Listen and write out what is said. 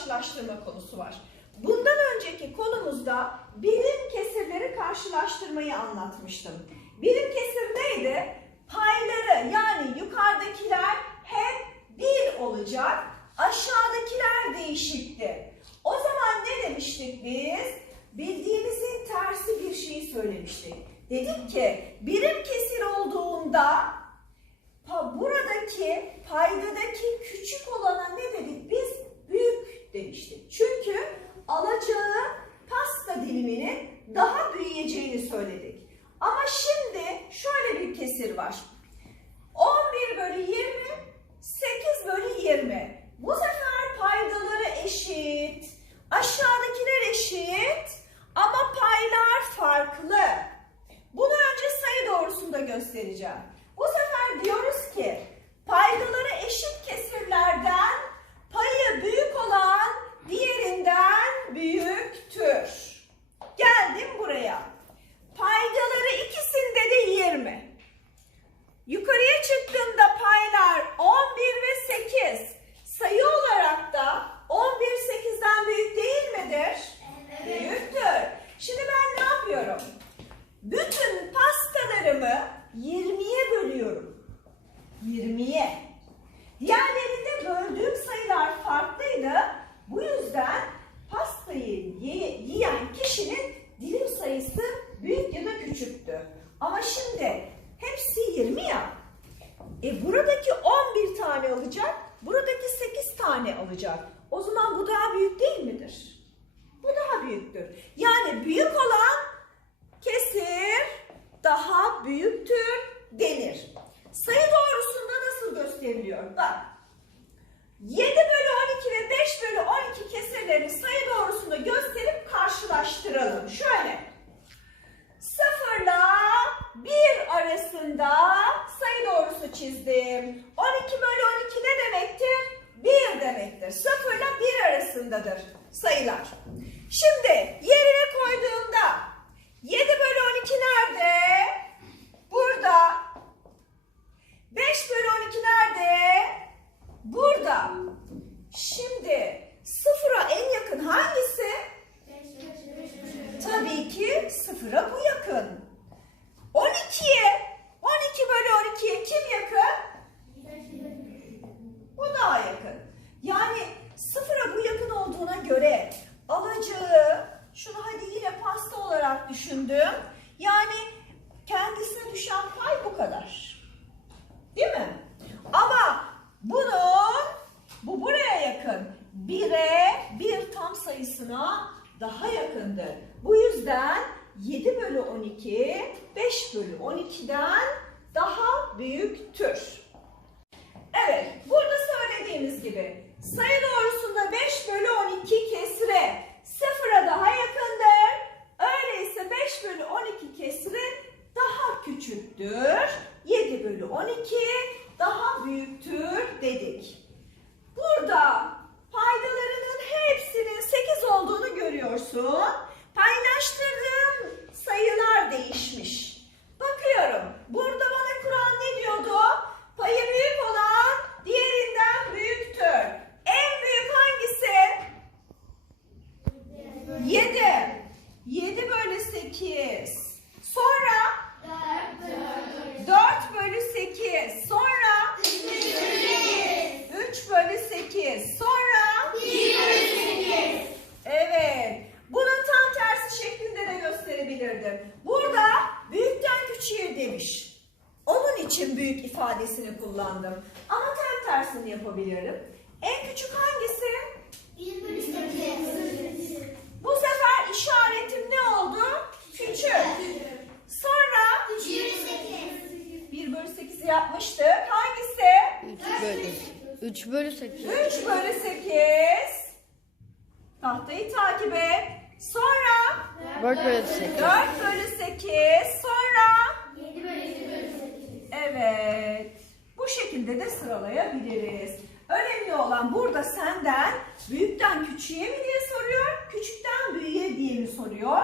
karşılaştırma konusu var. Bundan önceki konumuzda birim kesirleri karşılaştırmayı anlatmıştım. Birim kesir neydi? Payları yani yukarıdakiler hep bir olacak, aşağıdakiler değişikti. O zaman ne demiştik biz? Bildiğimizin tersi bir şey söylemiştik. Dedik ki birim kesir olduğunda buradaki paydadaki küçük olana ne dedik biz? Demiştik. Çünkü alacağı pasta diliminin daha büyüyeceğini söyledik. Ama şimdi şöyle bir kesir var. 11 bölü 20, 8 bölü 20. Bu sefer paydaları eşit, aşağıdakiler eşit ama paylar farklı. Bunu önce sayı doğrusunda göstereceğim. Bu sefer diyoruz ki paydaları eşit kesirlerden payı büyük olan diğerinden büyüktür. Geldim buraya. Paydaları ikisinde de 20. Yukarıya çıktığımda paylar 11 ve 8. Sayı olarak da 11 8'den büyük değil midir? Büyüktür. Şimdi yapıyorum? Bütün pastalarımı 20'ye bölüyorum. 20'ye. Diğerlerinde böldüğüm sayılar farklıydı. Bu yüzden pastayı ye- yiyen kişinin dilim sayısı büyük ya da küçüktü. Ama şimdi hepsi 20 ya. E buradaki 11 tane alacak, buradaki 8 tane alacak. O zaman bu daha büyük değil midir? Bu daha büyüktür. Yani büyük olan kesir daha büyüktür denir. Sayı doğrusunda gösteriliyor? Bak. 7 bölü 12 ve 5 bölü 12 kesirlerini sayı doğrusunda gösterip karşılaştıralım. Şöyle. Sıfırla 1 arasında sayı doğrusu çizdim. 12 bölü 12 ne demektir? 1 demektir. Sıfırla 1 arasındadır sayılar. Şimdi yerine koyduğumda 7 bölü 12 nerede? Burada. 5 bölü 12 nerede? Burada. Şimdi sıfıra en yakın hangisi? Sıfıra bu yakın. 12'ye, 12 bölü 12'ye kim yakın? Bu daha yakın. Yani sıfıra bu yakın olduğuna göre alacağı, şunu hadi yine pasta olarak düşündüm. Yani kendisine düşen pay bu kadar. Değil mi? Ama bunun, bu buraya yakın. 1'e bir tam sayısına daha yakındır. Bu yüzden 7 bölü 12, 5 bölü 12'den daha büyüktür. Evet, burada söylediğimiz gibi sayı doğrusunda 5 bölü 12 kesre sıfıra daha yakındır. Öyleyse 5 bölü 12 kesri daha küçüktür. 7 bölü 12 daha büyüktür dedik. Burada paydalarının hepsinin 8 olduğunu görüyorsun. Paylaştırdığım sayılar değişmiş. Bakıyorum. Burada bana Kur'an ne diyordu? Payı büyük olan diğerinden büyüktür. En büyük hangisi? 7. 7 bölü 8. Sonra 4 bölü 8. Sonra 3 bölü 8. Sonra Evet. Bunun tam tersi şeklinde de gösterebilirdim. Burada büyükten küçüğe demiş. Onun için büyük ifadesini kullandım. Ama tam tersini yapabilirim. En küçük hangisi? Bu sefer işaretim ne oldu? Küçük. Sonra 1 bölü 8'i yapmıştık. Hangisi? 3 bölü 3 bölü 8. 3 bölü 8. Tahtayı takip et. Sonra 4 bölü 8. 4 bölü 8. Sonra evet. Bu şekilde de sıralayabiliriz. Önemli olan burada senden büyükten küçüğe mi diye soruyor, küçükten büyüğe diye mi soruyor?